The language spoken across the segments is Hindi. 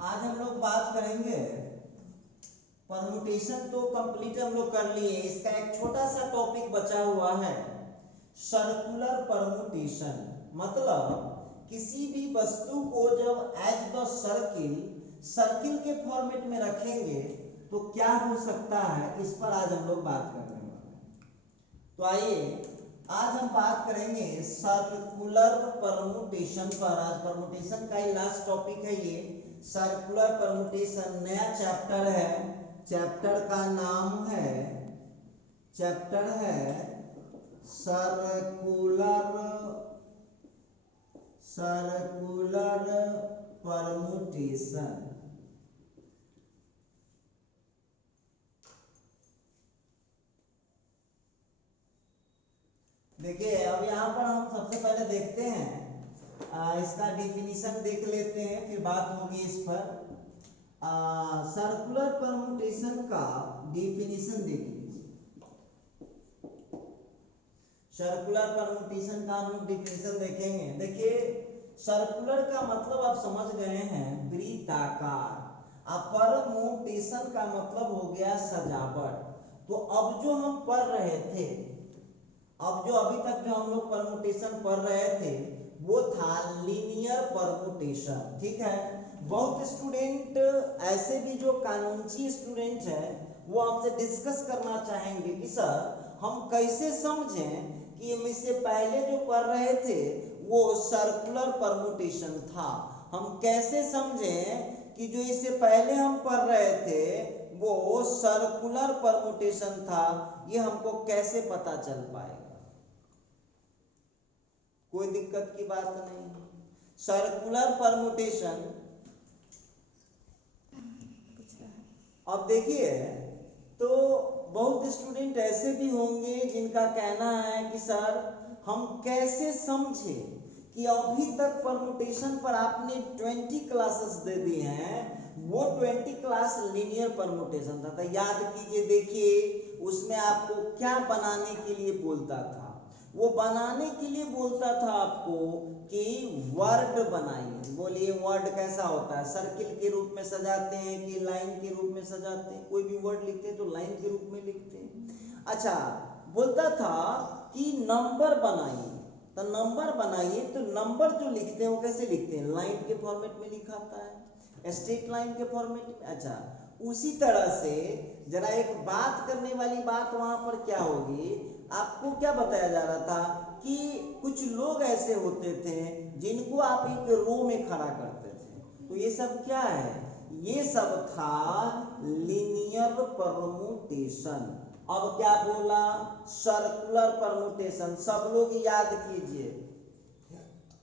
आज हम लोग बात करेंगे परमुटेशन। तो कंप्लीट हम लोग कर लिए, इसका एक छोटा सा टॉपिक बचा हुआ है सर्कुलर परमुटेशन। मतलब किसी भी वस्तु को जब एज द सर्किल सर्किल के फॉर्मेट में रखेंगे तो क्या हो सकता है, इस पर आज हम लोग बात करने वाले हैं। तो आइए आज हम बात करेंगे सर्कुलर परमुटेशन पर। आज परमुटेशन का ही लास्ट टॉपिक है ये सर्कुलर परमुटेशन। नया चैप्टर है, चैप्टर का नाम है सर्कुलर परमुटेशन। देखिए अब यहाँ पर हम सबसे पहले देखते हैं इसका डिफिनीशन देख लेते हैं, फिर बात होगी इस पर। सर्कुलर परमुटेशन का डिफिनीशन देखिए। सर्कुलर परमुटेशन का हम लोग डिफिनीशन देखेंगे। देखिए सर्कुलर का मतलब आप समझ गए हैं वृत्ताकार, परमुटेशन का मतलब हो गया सजावट। तो अब जो हम पढ़ रहे थे, अब जो अभी तक जो हम लोग परमुटेशन पढ़ रहे थे वो था लीनियर परमुटेशन, ठीक है। बहुत स्टूडेंट ऐसे भी जो कानूनी स्टूडेंट है वो आपसे डिस्कस करना चाहेंगे कि सर हम कैसे समझें कि हम इससे पहले जो पढ़ रहे थे वो सर्कुलर परमुटेशन था। हम कैसे समझें कि जो इससे पहले हम पढ़ रहे थे वो सर्कुलर परमुटेशन था, ये हमको कैसे पता चल पाएगा? कोई दिक्कत की बात नहीं। सर्कुलर परमुटेशन, अब देखिए तो बहुत स्टूडेंट ऐसे भी होंगे जिनका कहना है कि सर हम कैसे समझे कि अभी तक परमुटेशन पर आपने 20 क्लासेस दे दिए हैं, वो 20 क्लास लीनियर परमुटेशन था। तो याद कीजिए, देखिए उसमें आपको क्या बनाने के लिए बोलता था। वो बनाने के लिए बोलता था आपको कि वर्ड बनाइए। बोलिए वर्ड कैसा होता है? सर्किल के रूप में सजाते हैं कि लाइन के रूप में सजाते हैं? कोई भी वर्ड लिखते हैं तो लाइन के रूप में लिखते हैं। अच्छा, बोलता था कि नंबर बनाइए। तो नंबर बनाइए, तो नंबर जो लिखते हैं वो कैसे लिखते हैं? लाइन के फॉर्मेट में लिखाता है, स्ट्रेट लाइन के फॉर्मेट में। अच्छा, उसी तरह से जरा एक बात करने वाली बात वहां पर क्या होगी, आपको क्या बताया जा रहा था कि कुछ लोग ऐसे होते थे जिनको आप एक रो में खड़ा करते थे। तो ये सब क्या है? ये सब था लीनियर परमुटेशन। अब क्या बोला? Circular permutation. सब लोग याद कीजिए,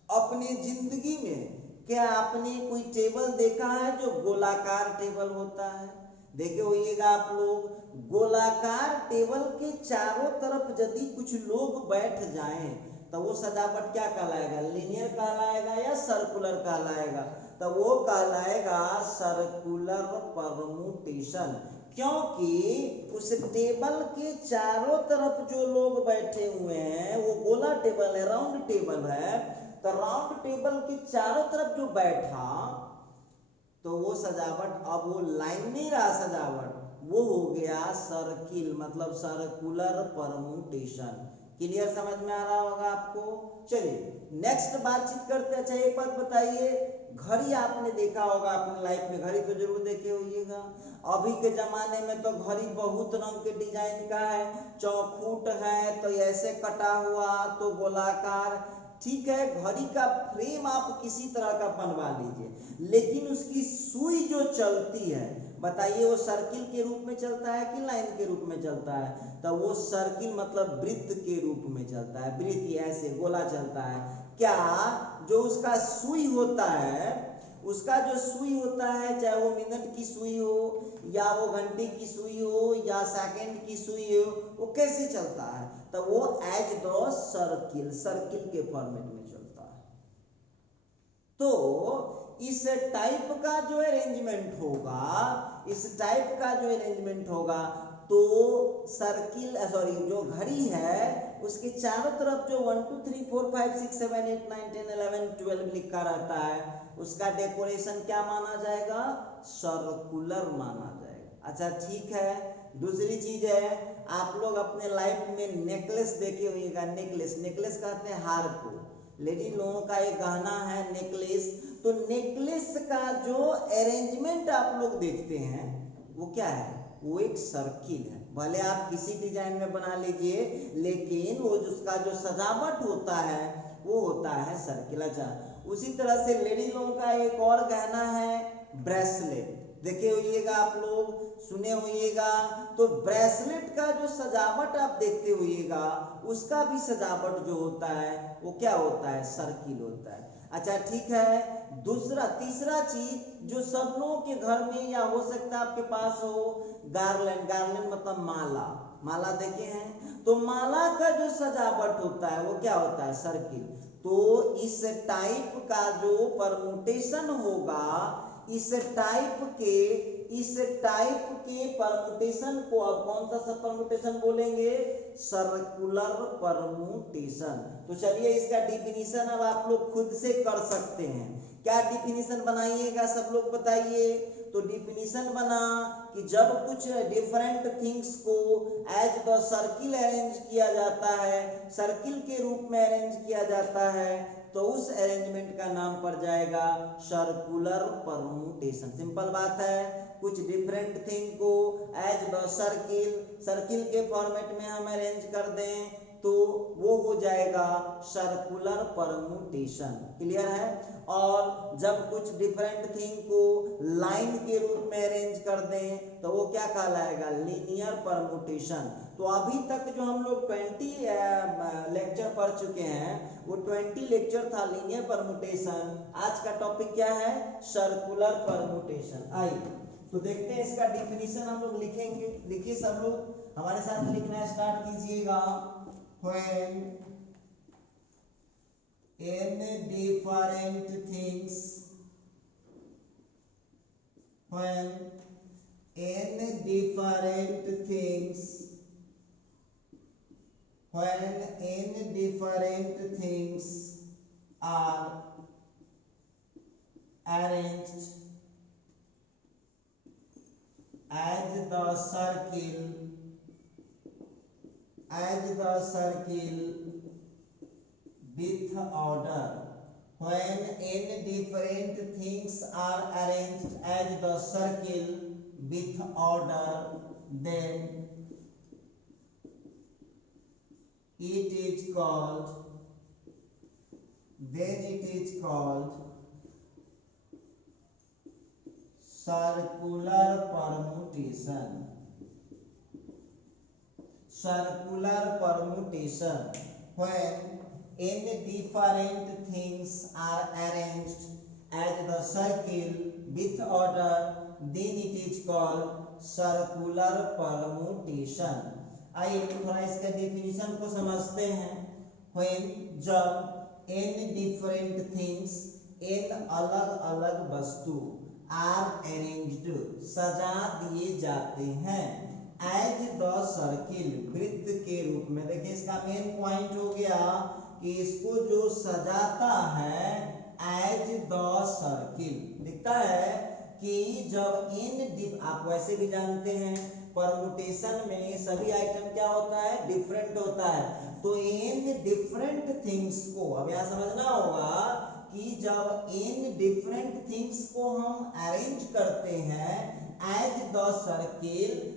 अपनी जिंदगी में क्या आपने कोई टेबल देखा है जो गोलाकार टेबल होता है? देखे होइएगा आप लोग, गोलाकार टेबल के चारों तरफ यदि कुछ लोग बैठ जाएं तो वो सजावट क्या कहलाएगा? लीनियर कहलाएगा या सर्कुलर कहलाएगा? तो वो कहलाएगा सर्कुलर परमुटेशन, क्योंकि उस टेबल के चारों तरफ जो लोग बैठे हुए हैं वो गोला टेबल है, राउंड टेबल है। तो राउंड टेबल के चारों तरफ जो बैठा तो वो सजावट, अब वो लाइन नहीं रहा सजावट, वो हो गया सर्किल, मतलब सर्कुलर परमुटेशन। क्लियर, समझ में आ रहा होगा आपको? चलिए नेक्स्ट बातचीत करते हैं। अच्छा एक बात बताइए, घड़ी आपने देखा होगा अपने लाइफ में, घड़ी तो जरूर देखे होइएगा। अभी के जमाने में तो घड़ी बहुत रंग के डिजाइन का है, चौखूट है तो ऐसे कटा हुआ तो गोलाकार, ठीक है। घड़ी का फ्रेम आप किसी तरह का बनवा लीजिए, लेकिन उसकी सुई जो चलती है, बताइए वो सर्किल के रूप में चलता है कि लाइन के रूप में चलता है? तो वो सर्किल मतलब वृत्त के रूप में चलता है, वृत्त ऐसे गोला चलता है। क्या जो उसका सुई होता है, उसका जो सुई होता है, चाहे वो मिनट की सुई हो या वो घंटे की सुई हो या सेकंड की सुई हो, वो कैसे चलता है? तो वो एज द सर्किल, सर्किल के फॉर्मेट में चलता है। तो इस टाइप का जो अरेंजमेंट होगा, इस टाइप का जो अरेंजमेंट होगा, तो सर्किल सॉरी जो घड़ी है उसके चारों तरफ जो 1 2 3 4 5 6 7 8 9 10 11 12 लिखा रहता है उसका डेकोरेशन क्या माना जाएगा, सर्कुलर माना जाएगा। अच्छा ठीक है, दूसरी चीज है, आप लोग अपने लाइफ में नेकलेस देखे होइएगा, नेकलेस कहते हैं हार को, लेडी लोगों का एक गहना है नेकलेस। तो नेकलेस का जो अरेंजमेंट आप लोग देखते हैं वो क्या है, वो एक सर्किल है। भले आप किसी डिजाइन में बना लीजिए लेकिन वो उसका जो सजावट होता है वो होता है सर्किल। अच्छा उसी तरह से लेडी लोगों का एक और गहना है ब्रेसलेट, देखे होइएगा आप लोग, सुने होइएगा। तो ब्रेसलेट का जो सजावट आप देखते होइएगा उसका भी सजावट जो होता है वो क्या होता है, सर्किल होता है। अच्छा ठीक है, तीसरा चीज जो सब लोगों के घर में या हो सकता है आपके पास हो, गार्लैंड मतलब माला देखे हैं, तो माला का जो सजावट होता है वो क्या होता है, सर्किल। तो इस टाइप का जो परमुटेशन होगा, इस टाइप के परमुटेशन को अब कौन सा सब परमुटेशन बोलेंगे, सर्कुलर परमुटेशन। तो चलिए इसका डिफिनीशन अब आप लोग खुद से कर सकते हैं। क्या डिफिनीशन बनाइएगा सब लोग बताइए। तो डिफिनीशन बना कि जब कुछ डिफरेंट थिंग्स को एज द सर्किल अरेंज किया जाता है, सर्किल के रूप में अरेंज किया जाता है, तो उस अरेंजमेंट का नाम पड़ जाएगा सर्कुलर परमुटेशन। सिंपल बात है, कुछ डिफरेंट थिंग को एज द सर्किल के फॉर्मेट में हम अरेंज कर दें तो वो हो जाएगा सर्कुलर परमुटेशन। क्लियर है। और जब कुछ डिफरेंट थिंग को लाइन के रूप में अरेंज कर दें तो वो क्या कहलाएगा, लीनियर परमुटेशन। तो अभी तक जो हम लोग 20 लेक्चर पढ़ चुके हैं वो 20 लेक्चर था लीनियर परमुटेशन। आज का टॉपिक क्या है, सर्कुलर परमुटेशन। आइए तो देखते हैं इसका डिफिनीशन हम लोग लिखेंगे। लिखिए सब लोग, हमारे साथ लिखना स्टार्ट कीजिएगा। When n different things, when n different things, when n different things are arranged as the circle with order. When n different things are arranged as the circle with order, then it is called circular permutation. Circular permutation. When n different things are arranged as the circle with order, then it is called circular permutation. आइए थोड़ा इसका डेफिनेशन को समझते हैं। When जब n different things, n अलग अलग वस्तु are arranged सजा दिए जाते हैं एज द सर्किल वृत्त के रूप में। देखिए इसका मेन पॉइंट हो गया कि इसको जो सजाता है एज द सर्किल, दिखता है कि जब इन आप वैसे भी जानते हैं परमुटेशन में सभी आइटम क्या होता है, डिफरेंट होता है। तो इन डिफरेंट थिंग्स को अब यहां समझना होगा कि जब इन डिफरेंट थिंग्स को हम अरेंज करते हैं एज द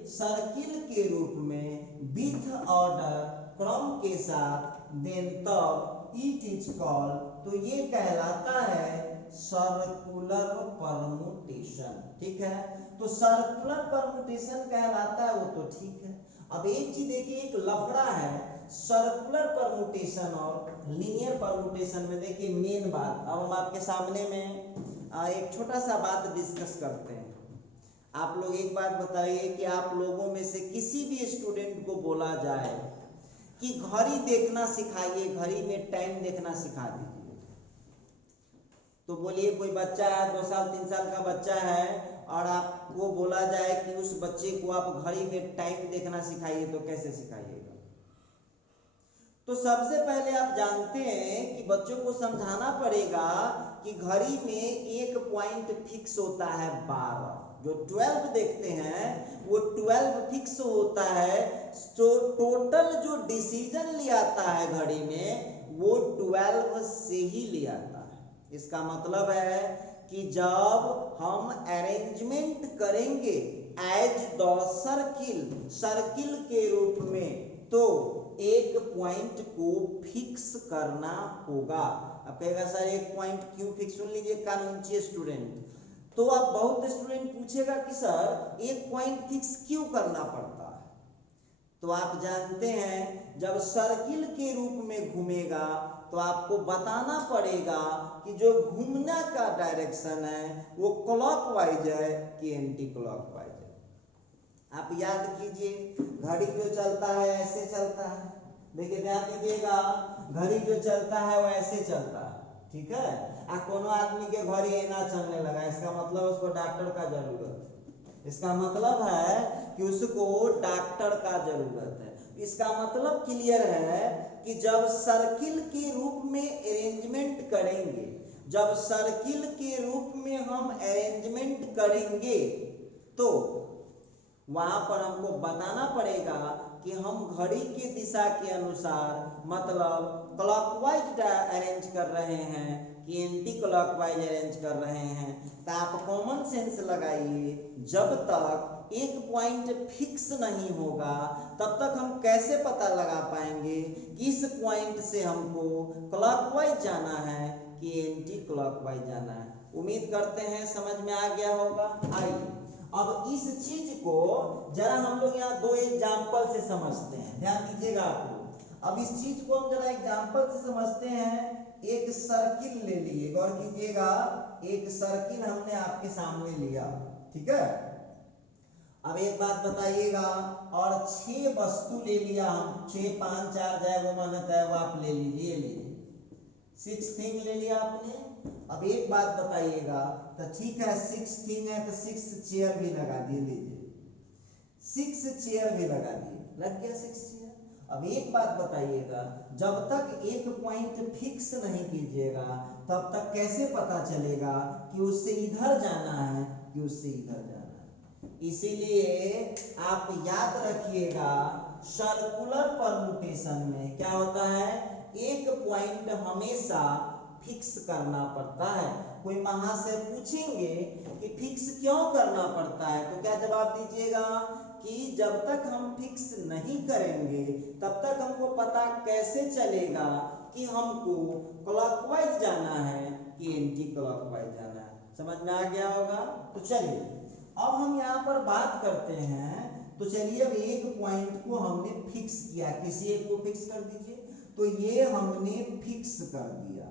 सर्किल के रूप में विथ ऑर्डर क्रम के साथ, देन तब इट इज कॉल्ड, तो ये कहलाता है सर्कुलर परमुटेशन। ठीक है, तो सर्कुलर परमुटेशन कहलाता है वो तो ठीक है। अब एक चीज देखिए, एक लफड़ा है सर्कुलर परमुटेशन और लीनियर परमुटेशन में। देखिए मेन बात, अब हम आपके सामने में एक छोटा सा बात डिस्कस करते हैं। आप लोग एक बात बताइए कि आप लोगों में से किसी भी स्टूडेंट को बोला जाए कि घड़ी देखना सिखाइए, घड़ी में टाइम देखना सिखा दीजिए, तो बोलिए कोई बच्चा है 2 साल 3 साल का बच्चा है और आपको बोला जाए कि उस बच्चे को आप घड़ी में टाइम देखना सिखाइए, तो कैसे सिखाइएगा? तो सबसे पहले आप जानते हैं कि बच्चों को समझाना पड़ेगा कि घड़ी में एक पॉइंट फिक्स होता है 12, जो 12 देखते हैं वो 12 फिक्स होता है। तो टोटल जो डिसीजन ले आता है घड़ी में वो 12 से ही ले आता है। इसका मतलब है कि जब हम अरेंजमेंट करेंगे एज द सर्किल के रूप में, तो एक पॉइंट को फिक्स करना होगा। अब कहेगा सर एक पॉइंट क्यों फिक्स? सुन लीजिए कानूनी स्टूडेंट, तो अब बहुत स्टूडेंट पूछेगा कि सर एक पॉइंट फिक्स क्यों करना पड़ता है? तो आप जानते हैं जब सर्किल के रूप में घूमेगा तो आपको बताना पड़ेगा कि जो घूमने का डायरेक्शन है वो क्लॉकवाइज है कि एंटी क्लॉकवाइज है। आप याद कीजिए घड़ी जो चलता है ऐसे चलता है, देखिए ध्यान दीजिएगा, घड़ी जो चलता है वो ऐसे चलता है, ठीक है। कोनो आदमी के घड़ी एना चलने लगा, इसका मतलब उसको डॉक्टर का जरूरत है। इसका मतलब है कि उसको डॉक्टर का जरूरत है। इसका मतलब क्लियर है कि जब सर्किल के रूप में अरेंजमेंट करेंगे, जब सर्किल के रूप में हम अरेंजमेंट करेंगे तो वहां पर हमको बताना पड़ेगा कि हम घड़ी की दिशा के अनुसार मतलब क्लॉकवाइज अरेंज कर रहे हैं कि एंटी क्लॉकवाइज अरेंज कर रहे हैं। तो आप कॉमन सेंस लगाइए, जब तक एक पॉइंट फिक्स नहीं होगा तब तक हम कैसे पता लगा पाएंगे कि इस पॉइंट से हमको क्लॉकवाइज जाना है कि एंटी क्लॉकवाइज जाना है। उम्मीद करते हैं समझ में आ गया होगा। आइए अब इस चीज को जरा हम लोग यहाँ 2 एग्जाम्पल से समझते हैं, ध्यान दीजिएगा आप लोग। अब इस चीज को हम जरा एग्जाम्पल से समझते हैं। एक सर्किल ले लिए, गौर कीजिएगा, एक सर्किल हमने आपके सामने लिया, ठीक है। अब एक बात बताइएगा, और 6 वस्तु ले लिया हम, 6 5 4 जाए वो मानता है वो आप ले लीजिए, लीजिए 6 थिंग ले लिया आपने। अब एक बात बताइएगा, तो ठीक है 6 थिंग है तो 6 चेयर भी लगा दिए, लीजिए 6 चेयर भी लगा दिए, लग गया 6 चेयर। अब एक बात बताइएगा, जब तक एक पॉइंट फिक्स नहीं कीजिएगा तब तक कैसे पता चलेगा कि उससे इधर जाना है कि उससे इधर जाना है? इसीलिए आप याद रखिएगा सर्कुलर परम्यूटेशन में क्या होता है, एक पॉइंट हमेशा फिक्स करना पड़ता है। कोई वहां से पूछेंगे कि फिक्स क्यों करना पड़ता है, तो क्या जवाब दीजिएगा कि जब तक हम फिक्स नहीं करेंगे तब तक हमको पता कैसे चलेगा कि हमको क्लॉकवाइज जाना है कि एंटी क्लॉकवाइज जाना है। समझ में आ गया होगा। तो चलिए अब हम यहाँ पर बात करते हैं। तो चलिए अब एक पॉइंट को हमने फिक्स किया, किसी एक को फिक्स कर दीजिए। तो ये हमने फिक्स कर दिया,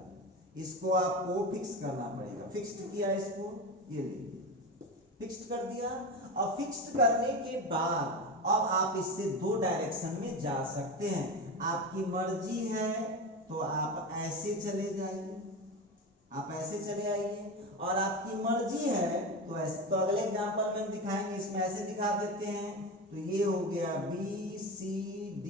इसको आपको फिक्स करना पड़ेगा। फिक्स्ड किया इसको, ये लीजिए फिक्स्ड कर दिया। अब फिक्स्ड करने के बाद अब आप इससे 2 डायरेक्शन में जा सकते हैं। आपकी मर्जी है तो आप ऐसे चले जाइए, आप ऐसे चले आइए, और आपकी मर्जी है तो ऐसे। तो अगले एग्जांपल में हम दिखाएंगे, इसमें ऐसे दिखा देते हैं। तो ये हो गया BCDEF,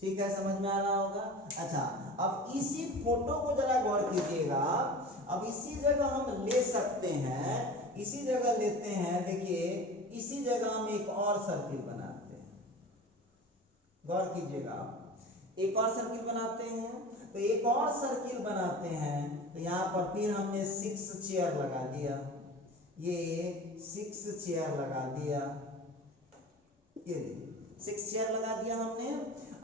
ठीक है, समझ में आ रहा होगा। अच्छा अब इसी फोटो को जरा गौर कीजिएगा। अब इसी जगह हम ले सकते हैं, इसी जगह लेते हैं, देखिए इसी जगह हम एक और सर्किल बनाते हैं, गौर कीजिएगा, एक और सर्किल बनाते हैं। तो एक और सर्किल बनाते हैं, तो यहाँ पर फिर हमने 6 चेयर लगा दिया, ये 6 चेयर लगा दिया, ये 6 चेयर लगा दिया हमने।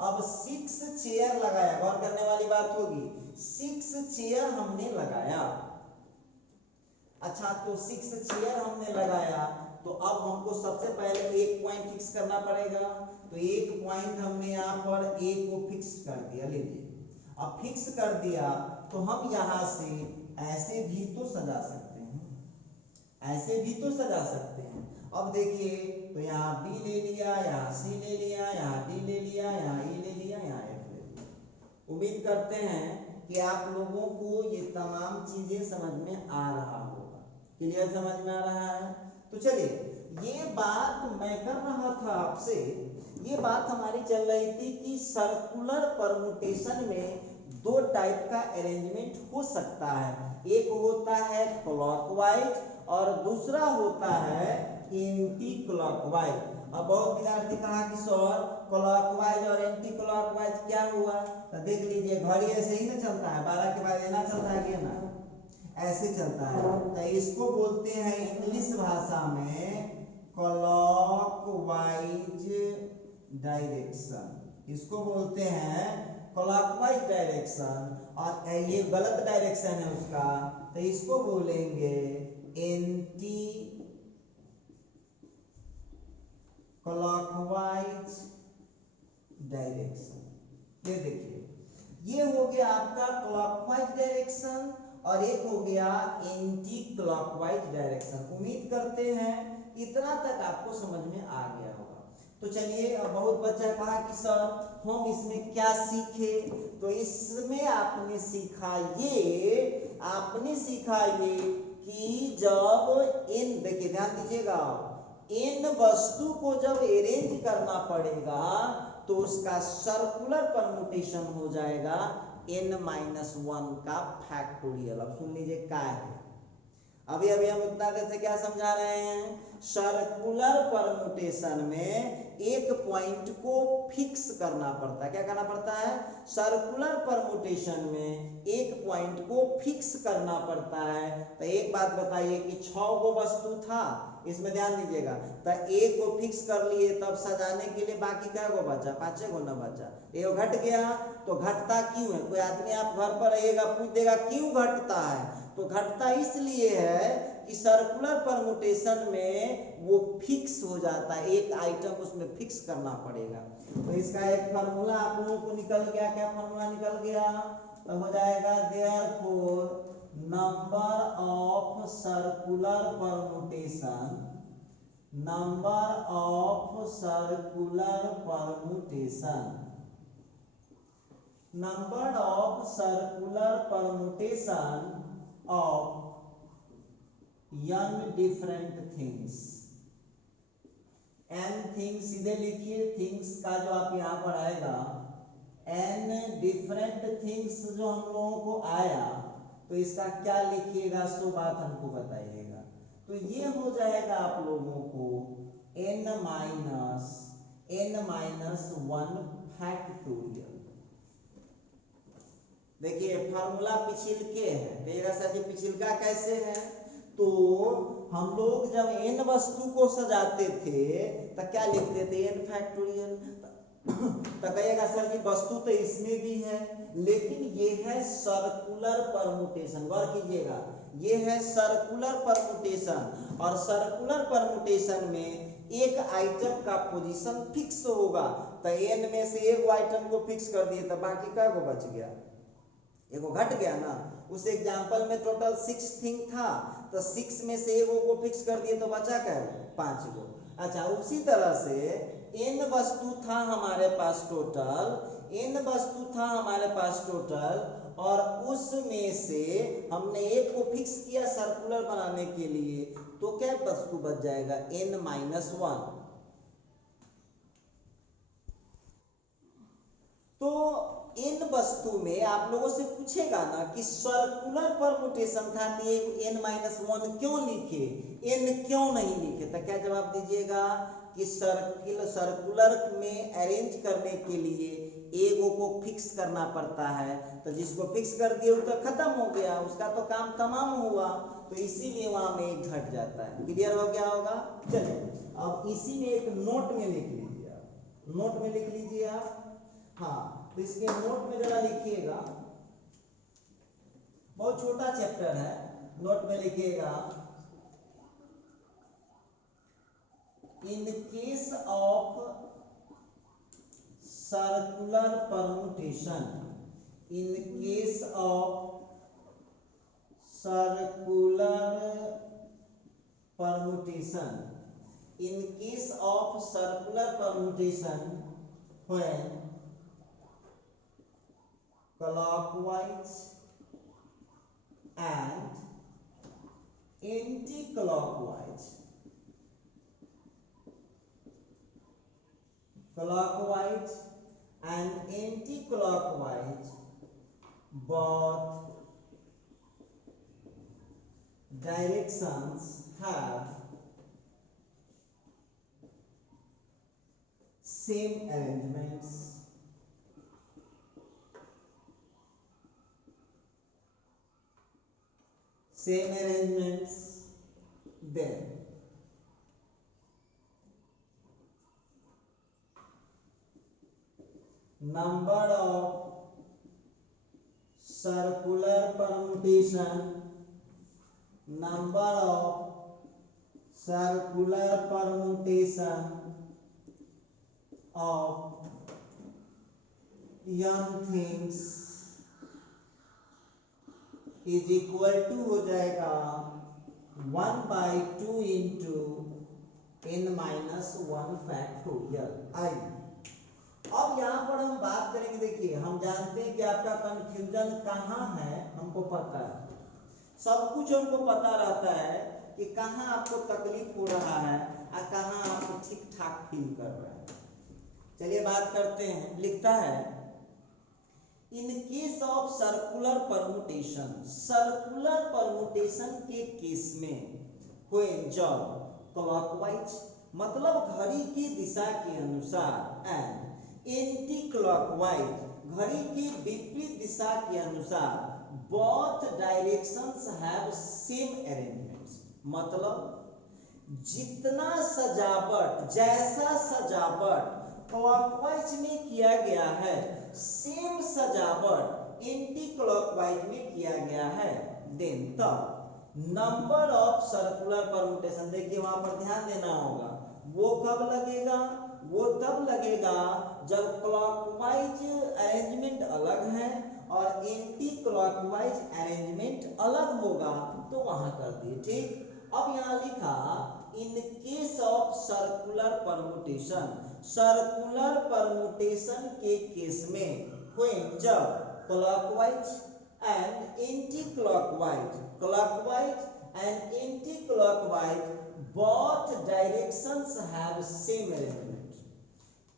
अब 6 चेयर लगाया, गौर करने वाली बात होगी, 6 चेयर हमने लगाया। अच्छा तो 6 चेयर हमने लगाया, तो अब हमको सबसे पहले एक पॉइंट फिक्स करना पड़ेगा। तो एक पॉइंट हमने यहाँ पर ए को फिक्स कर दिया, लीजिए। अब फिक्स कर दिया तो हम यहाँ से ऐसे भी तो सजा सकते हैं, ऐसे भी तो सजा सकते हैं। अब देखिए तो यहाँ बी ले लिया, यहाँ सी ले लिया, यहाँ डी ले लिया, यहाँ ई ले लिया, यहाँ एफ ले लिया। उम्मीद करते हैं कि आप लोगों को ये तमाम चीजें समझ में आ रहा होगा। क्लियर, समझ में आ रहा है? तो चलिए, ये बात मैं कर रहा था आपसे, ये बात हमारी चल रही थी कि सर्कुलर परमुटेशन में दो टाइप का अरेंजमेंट हो सकता है। एक होता है क्लॉकवाइज और दूसरा होता है एंटी क्लॉकवाइज। अब बहुत विद्यार्थी कहा कि सर क्लॉकवाइज और एंटी क्लॉकवाइज क्या हुआ? तो देख लीजिए, घड़ी ऐसे ही ना चलता है, 12 के बाद ना चलता है कि ना ऐसे चलता है। तो इसको बोलते हैं इंग्लिश भाषा में क्लॉकवाइज डायरेक्शन। इसको बोलते हैं क्लॉकवाइज डायरेक्शन, और ये गलत डायरेक्शन है उसका, तो इसको बोलेंगे एंटी क्लॉकवाइज डायरेक्शन। ये देखिए, ये हो गया आपका क्लॉकवाइज डायरेक्शन और एक हो गया एंटी क्लॉकवाइज डायरेक्शन। उम्मीद करते हैं इतना तक आपको समझ में आ गया होगा। तो चलिए, अब बहुत बच्चा कहा कि सर हम इसमें क्या सीखे? तो इसमें आपने सीखा ये कि जब इन, देखिए ध्यान दीजिएगा, इन वस्तु को जब अरेंज करना पड़ेगा तो उसका सर्कुलर परमुटेशन हो जाएगा n-1 का फैक्टोरियल। अब सुन लीजिए क्या है, अभी हम उतना देर से क्या समझा रहे हैं? सर्कुलर परमुटेशन में एक पॉइंट को फिक्स करना पड़ता है। क्या करना पड़ता है? सर्कुलर परमुटेशन में एक पॉइंट को फिक्स करना पड़ता है। तो एक बात बताइए कि 6 गो वस्तु था, इसमें ध्यान दीजिएगा, तो एक को फिक्स कर लिए, तब सजाने के लिए बाकी क्या गो बचा? 5 गो ना बचा, एक घट गया। तो घटता क्यों है? कोई आदमी आप घर पर रहिएगा, पूछ देगा क्यों घटता है? तो घटता इसलिए है कि सर्कुलर परमुटेशन में वो फिक्स हो जाता है, एक आइटम उसमें फिक्स करना पड़ेगा। तो इसका एक फार्मूला आप लोगों को निकल गया। क्या फार्मूला निकल गया? तो हो जाएगा therefore number of circular permutation, number of circular permutation, number of circular permutation of n different things। n things सीधे लिखिए, things का जो आप यहाँ पर आएगा n different things जो हम लोगों को आया, तो इसका क्या लिखिएगा सो बात हमको बताइएगा। तो ये हो जाएगा आप लोगों को n-1 फैक्टोरियल। देखिए फार्मूला पिछिलके है, कहिएगा सर जी पिछिलका कैसे है? तो हम लोग जब n वस्तु को सजाते थे तो क्या लिखते थे? n factorial. तो कहिएगा सर जी वस्तु तो इसमें भी है, लेकिन ये है सर्कुलर परमुटेशन। गौर कीजिएगा, ये है सर्कुलर परमुटेशन, और सर्कुलर परमुटेशन में एक आइटम का पोजीशन फिक्स होगा। तो n में से एक आइटम को फिक्स कर दिए तो बाकी क्या को बच गया? एगो घट गया ना। उस एग्जाम्पल में टोटल 6 थिंग था, तो 6 में से एगो को फिक्स कर दिए तो बचा क्या? 5 गो। अच्छा, उसी तरह से n वस्तु था हमारे पास टोटल, और उसमें से हमने एक को फिक्स किया सर्कुलर बनाने के लिए, तो क्या वस्तु बच जाएगा? n-1। तो इन वस्तु में आप लोगों से पूछेगा ना कि सर्कुलर परमुटेशन था, तो ये n-1 क्यों लिखे, n क्यों नहीं लिखे? तो क्या जवाब दीजिएगा कि सर्कुलर में अरेंज करने के लिए एगो को फिक्स करना पड़ता है, तो जिसको फिक्स कर दिए वो तो खत्म हो गया, उसका तो काम तमाम हुआ, तो इसीलिए वहां में एक घट जाता है। क्लियर हो गया होगा? चलिए, अब इसी में एक नोट में लिख लीजिए, आप नोट में लिख लीजिए आप। हाँ, तो इसके नोट में जरा लिखिएगा, बहुत छोटा चैप्टर है, नोट में लिखिएगा in case of circular permutation, in case of circular permutation, in case of circular permutation when clockwise and anti-clockwise. Clockwise and anti-clockwise both directions have same arrangements. Same arrangements. Then number of circular permutation, number of circular permutation of n things is equal to हो जाएगा 1/2 इंटू n-1 फैक्टोरियल i। अब यहाँ पर हम बात करेंगे, देखिए हम जानते हैं कि आपका कंफ्यूजन कहाँ है, हमको पता है, सब कुछ हमको पता रहता है कि कहाँ आपको तकलीफ हो रहा है और कहाँ आपको ठीक ठाक फील कर रहा है। चलिए बात करते हैं। लिखता है in case of circular permutation, circular permutation के केस में व्हेन जब क्लॉकवाइज मतलब घड़ी की दिशा के अनुसार एंड एंटी क्लॉकवाइज घड़ी की विपरीत दिशा के अनुसार both directions have same arrangements, मतलब जितना सजावट जैसा सजावट क्लॉकवाइज में किया गया है सेम सजावट एंटी क्लॉकवाइज में किया गया है। देन तब नंबर ऑफ सर्कुलर परमुटेशन, देखिए वहां पर ध्यान देना होगा, वो कब लगेगा, वो तब लगेगा जब क्लॉकवाइज अरेंजमेंट अलग है और एंटी क्लॉकवाइज अरेंजमेंट अलग होगा, तो वहां कर दिए। ठीक, अब यहाँ लिखा in case of circular permutation, circular permutation के केस में व्हेन जब clockwise and anti clockwise, clockwise and anti clockwise both directions have same arrangement,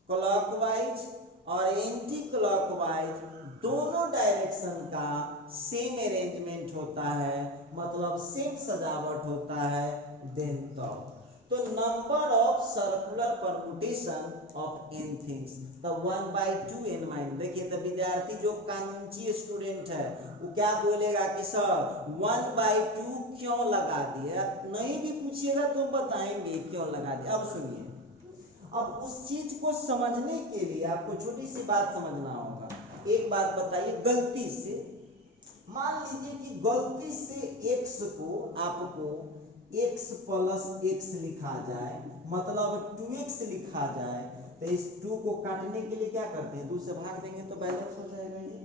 clockwise और एंटी क्लॉकवाइज दोनों डायरेक्शन का सेम अरेंजमेंट होता है, मतलब सेम सजावट होता है। देन तो number of circular permutation of n things the 1/2 n-, देखिए तो विद्यार्थी जो कानूनी स्टूडेंट है वो क्या बोलेगा कि सर 1/2 क्यों लगा दिए, नहीं भी पूछिएगा तो बताएंगे क्यों लगा दिए। अब सुनिए, अब उस चीज को समझने के लिए आपको छोटी सी बात समझना होगा। एक बात बताइए, गलती से मान लीजिए कि गलती से x को आपको x प्लस x लिखा जाए, मतलब 2x लिखा जाए, तो इस 2 को काटने के लिए क्या करते हैं, 2 से भाग देंगे तो बैलेंस हो जाएगा। ये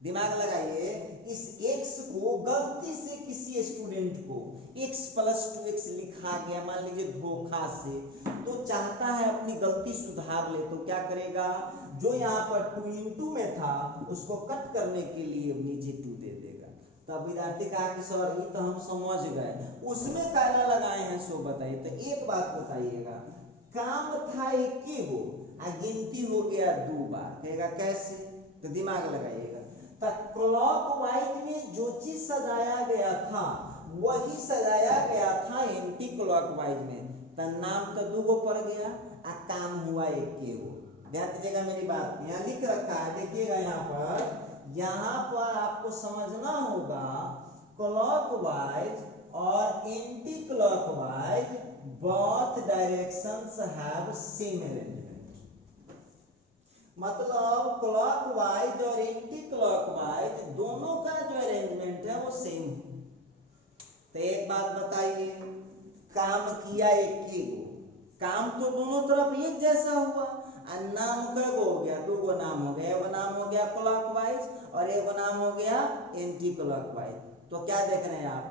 दिमाग लगाइए, इस x को गलती से किसी स्टूडेंट को x प्लस 2x लिखा गया, मान लीजिए धोखा से, तो चाहता है अपनी गलती सुधार ले, तो क्या करेगा, जो यहाँ पर 2 into में था उसको कट करने के लिए नीचे 2 दे देगा। तब विद्यार्थी कहा कि सर ये तो हम समझ गए, उसमें काला लगाए हैं, सो बताइए। तो एक बात बताइएगा, काम था 1 गो आ गिनती हो गया 2 बार, कहेगा कैसे, तो दिमाग लगाइएगा। तो क्लॉकवाइज में जो चीज सजाया गया था वही सजाया गया था एंटी क्लॉकवाइज में, तो नाम तो 2 गो पड़ गया आ काम हुआ 1 गो। ध्यान दीजिएगा मेरी बात, यहाँ लिख रखा है, देखिएगा यहाँ पर आपको समझना होगा क्लॉकवाइज और anti clockwise both directions have same arrangement, मतलब क्लॉकवाइज और एंटी क्लॉकवाइज दोनों का जो अरेंजमेंट है वो सेम है। तो एक बात बताइए, काम किया 1 गो, काम तो दोनों तरफ एक जैसा हुआ, नाम कब हो गया, 2 गो नाम हो गया, एगो नाम हो गया क्लॉकवाइज और एगो नाम हो गया एंटी क्लॉकवाइज। तो क्या देख रहे हैं आप,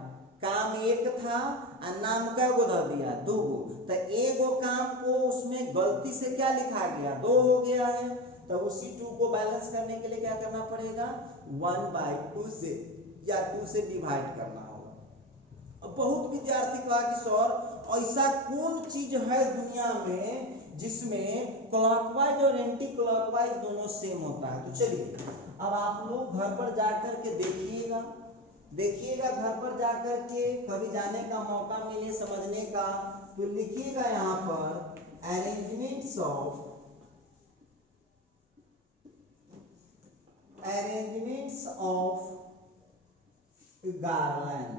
काम 1 था और नाम कब गो दे दिया, 2 गो, तो एगो काम को उसमें गलती से क्या लिखा गया, 2 हो गया है, तो तो उसी 2 को बैलेंस करने के लिए क्या करना पड़ेगा, 1/2 से या 2 से डिवाइड करना होगा। अब बहुत विद्यार्थी कहा कि सर ऐसा कौन चीज है दुनिया में जिसमें क्लॉकवाइज और एंटी क्लॉकवाइज दोनों सेम होता है। तो चलिए अब आप लोग घर पर जाकर के देखिएगा घर पर जाकर के, कभी जाने का मौका मिले समझने का, तो लिखिएगा यहाँ पर अरेंजमेंट्स ऑफ गार्लैंड।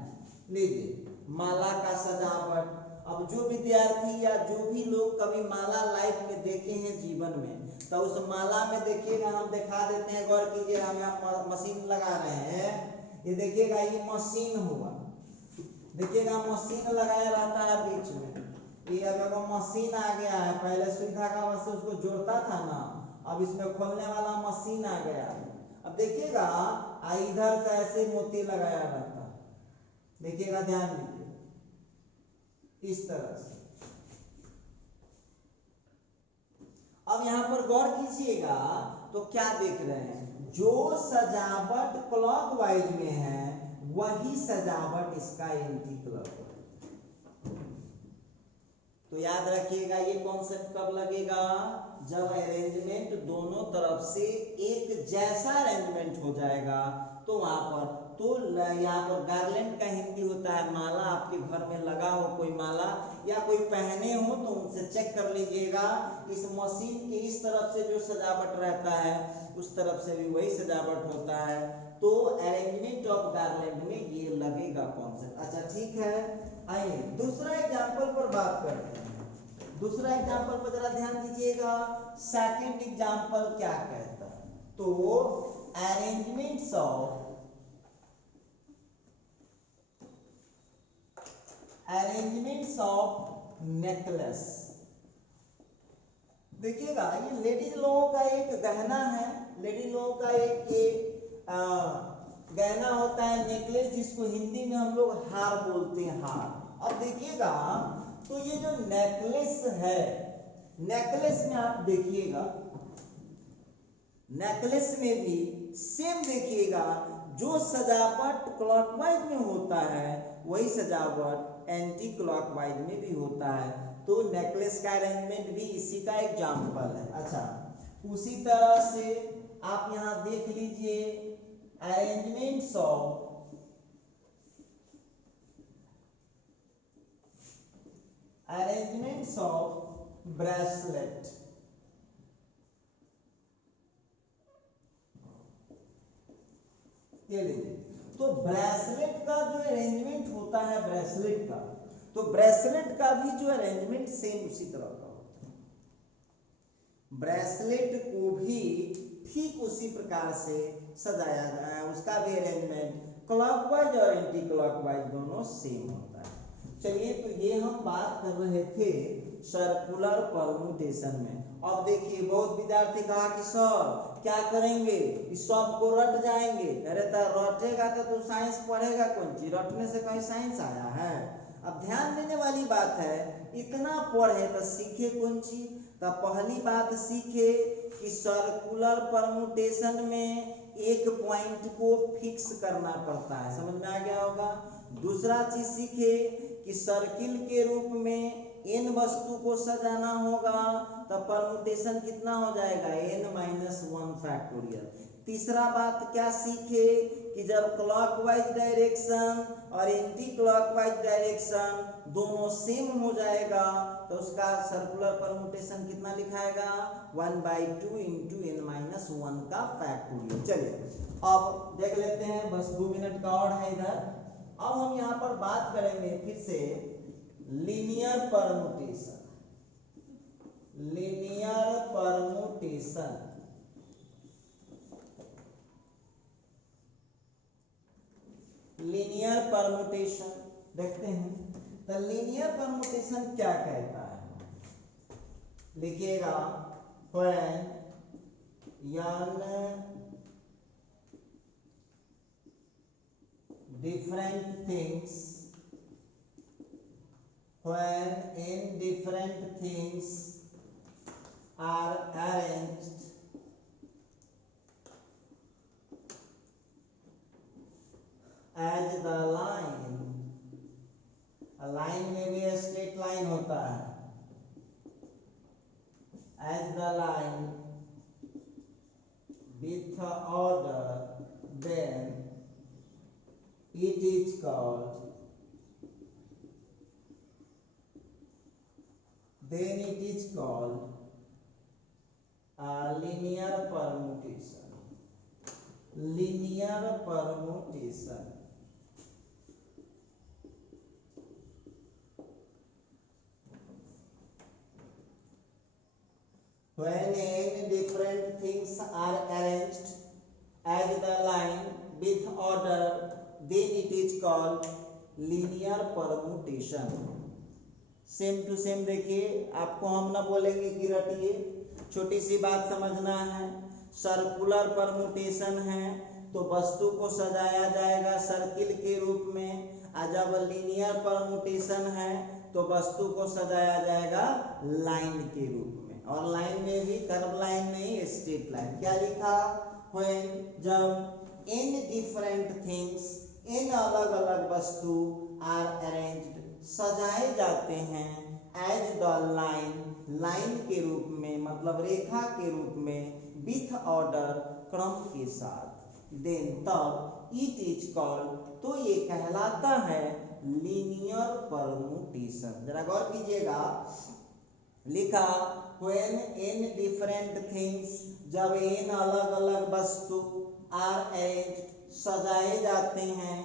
लीजिए माला का सजावट। अब जो विद्यार्थी या जो भी लोग कभी माला लाइफ में देखे हैं जीवन में, तो उस माला में देखिएगा, हम दिखा देते हैं, गौर कीजिए, हम यहाँ मशीन लगा रहे हैं, ये देखिएगा ये मशीन हुआ, देखिएगा मशीन लगाया रहता है बीच में, ये अब मशीन आ गया है, पहले सुई धागा से उसको जोड़ता था ना, अब इसमें खोलने वाला मशीन आ गया है। अब देखिएगा इधर से ऐसे मोती लगाया रहता है, देखिएगा ध्यान दीजिए इस तरह से। अब यहां पर गौर कीजिएगा तो क्या देख रहे हैं, जो सजावट क्लॉकवाइज में है वही सजावट इसका एंटी क्लॉकवाइज। तो याद रखिएगा ये कॉन्सेप्ट कब लगेगा, जब अरेंजमेंट दोनों तरफ से एक जैसा अरेंजमेंट हो जाएगा, तो वहां पर, तो यहाँ पर गार्लैंड का हिंदी होता है माला। आपके घर में लगा हो कोई माला या कोई पहने हो तो उनसे चेक कर लीजिएगा, इस मशीन के इस तरफ से जो सजावट रहता है उस तरफ से भी वही सजावट होता है। तो अरेंजमेंट ऑफ गार्लैंड में ये लगेगा कॉन्सेप्ट। अच्छा ठीक है, आइए दूसरा एग्जाम्पल पर बात करते हैं। दूसरा एग्जाम्पल पर जरा ध्यान दीजिएगा, सेकंड एग्जाम्पल क्या कहता है, तो अरेंजमेंट्स ऑफ नेकलेस। देखिएगा ये लेडीज लोगों का एक गहना है, लेडीज लोगों का एक गहना होता है नेकलेस, जिसको हिंदी में हम लोग हार बोलते हैं, हार। अब देखिएगा तो ये जो नेकलेस है, नेकलेस में आप देखिएगा, नेकलेस में भी सेम देखिएगा, जो सजावट क्लॉकवाइज में होता है वही सजावट एंटी क्लॉकवाइज में भी होता है। तो नेकलेस का अरेंजमेंट भी इसी का एग्जाम्पल है। अच्छा उसी तरह से आप यहां देख लीजिए अरेंजमेंट्स ऑफ ब्रेसलेट। ये लीजिए, तो ब्रेसलेट का जो अरेंजमेंट होता है ब्रेसलेट का, तो ब्रेसलेट का भी जो अरेंजमेंट सेम उसी तरह का होता है। ब्रेसलेट को भी ठीक उसी प्रकार से सजाया गया है, उसका भी अरेंजमेंट क्लॉकवाइज और एंटी क्लॉकवाइज दोनों सेम होता है। चलिए तो ये हम बात कर रहे थे सर्कुलर परम्यूटेशन में। अब देखिए बहुत विद्यार्थी कहा कि सर क्या करेंगे, इस सब को रट जाएंगे। अरे तो रटेगा तो साइंस पढ़ेगा कौन चीज, रटने से कहीं साइंस आया है। अब ध्यान देने वाली बात है, इतना पढ़े तो सीखे कौन चीज। तो पहली बात सीखे कि सर्कुलर परम्यूटेशन में एक पॉइंट को फिक्स करना पड़ता है, समझ में आ गया होगा। दूसरा चीज सीखे कि सर्किल के रूप में n वस्तु को सजाना होगा, तो परम्यूटेशन कितना हो जाएगा, n-1 फैक्टोरियल। तीसरा बात क्या सीखे कि जब क्लॉकवाइज डायरेक्शन और एंटी क्लॉकवाइज डायरेक्शन दोनों सेम हो जाएगा तो उसका सर्कुलर परम्यूटेशन कितना लिखाएगा, 1/2 × n-1 का फैक्टोरियल। चलिए अब देख लेते हैं, बस 2 मिनट का और है इधर। अब हम यहाँ पर बात करेंगे फिर से linear permutation. Linear permutation, linear permutation देखते हैं। तो लीनियर परम्यूटेशन क्या कहता है, लिखिएगा when n different things, when n different things are arranged as the line, line में भी स्ट्रेट लाइन होता है, एज द लाइन with order, then it is called linear permutation. Linear permutation. When n different things are arranged as the line with order, then it is called linear permutation. Same to same देखिए, आपको हम ना बोलेंगे कि रटिए, छोटी सी बात समझना है। सर्कुलर परमुटेशन है तो वस्तु को सजाया जाएगा सर्किल के रूप में, और जब लीनियर परमुटेशन है तो वस्तु को सजाया जाएगा लाइन के रूप में। और लाइन में भी कर्व लाइन नहीं, स्ट्रेट लाइन। क्या लिखा? व्हेन, जब n डिफरेंट थिंग्स, n अलग अलग वस्तु आर अरेंज्ड, सजाए जाते हैं एज द लाइन, लाइन के रूप में, मतलब रेखा के रूप में, विथ ऑर्डर, क्रम के साथ, देन तब इट इज कॉल्ड, तो ये कहलाता है लीनियर परमुटेशन। जरा गौर कीजिएगा, लिखा व्हेन n डिफरेंट थिंग्स, जब n अलग अलग वस्तु आर अरेंज्ड, सजाए जाते हैं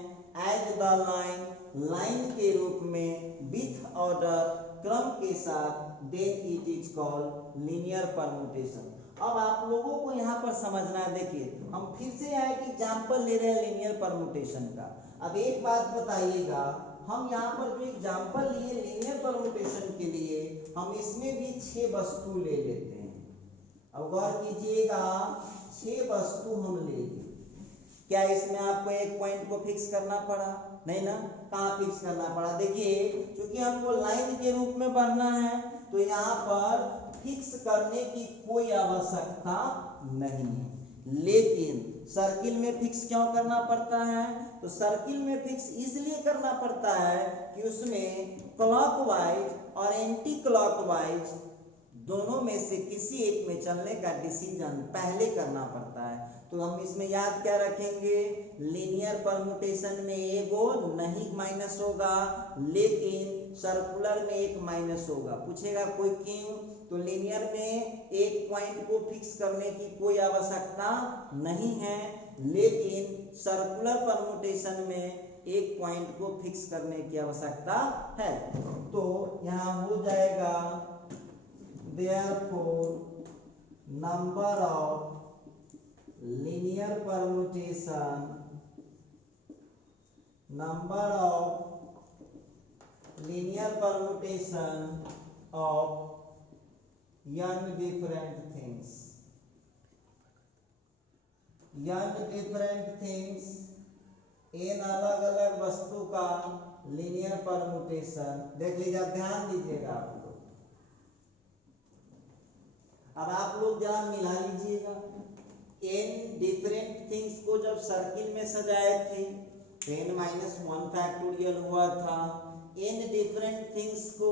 एज द लाइन, लाइन के रूप में, विथ ऑर्डर, क्रम के साथ, then it is called linear permutation. अब आप लोगों को यहाँ पर समझना है, देखिए हम फिर से यहाँ एक एग्जाम्पल ले रहे हैं लीनियर परमुटेशन का। अब एक बात बताइएगा, हम यहाँ पर जो एग्जाम्पल लिए लीनियर परमुटेशन के लिए, हम इसमें भी 6 वस्तु ले लेते हैं। अब गौर कीजिएगा, 6 वस्तु हम ले लिए, क्या इसमें आपको एक पॉइंट को फिक्स करना पड़ा? नहीं ना, कहाँ फिक्स करना पड़ा? देखिए, क्योंकि हमको लाइन के रूप में बढ़ना है तो यहाँ पर फिक्स करने की कोई आवश्यकता नहीं है। लेकिन सर्किल में फिक्स क्यों करना पड़ता है? तो सर्किल में फिक्स इसलिए करना पड़ता है कि उसमें क्लॉकवाइज और एंटी क्लॉकवाइज दोनों में से किसी एक में चलने का डिसीजन पहले करना पड़ता है। तो हम इसमें याद क्या रखेंगे? लीनियर परमुटेशन में एगो नहीं माइनस होगा, लेकिन सर्कुलर में एक माइनस होगा। पूछेगा कोई क्यों? तो लीनियर में एक पॉइंट को फिक्स करने की कोई आवश्यकता नहीं है, लेकिन सर्कुलर परमुटेशन में एक पॉइंट को फिक्स करने की आवश्यकता है। तो यहाँ हो जाएगा therefore number of linear permutation, number of linear permutation of n different things, n different things, n अलग अलग वस्तु का लीनियर परमुटेशन। देख लीजिए, ध्यान दीजिएगा आप लोग। अब आप लोग जरा मिला लीजिएगा, n डिफरेंट थिंग्स को जब सर्किल में सजाए थे तो n-1 फैक्टोरियल हुआ था। n डिफरेंट थिंग्स को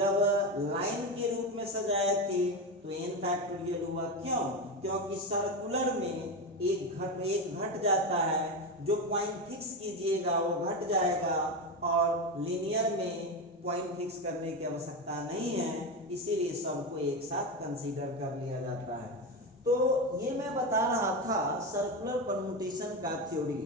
जब लाइन के रूप में सजाए थे तो n फैक्टोरियल हुआ। क्यों? क्योंकि सर्कुलर में एक घट जाता है, जो पॉइंट फिक्स कीजिएगा वो घट जाएगा, और लीनियर में पॉइंट फिक्स करने की आवश्यकता नहीं है, इसीलिए सबको एक साथ कंसीडर कर लिया जाता है। तो ये मैं बता रहा था सर्कुलर परमुटेशन का थ्योरी।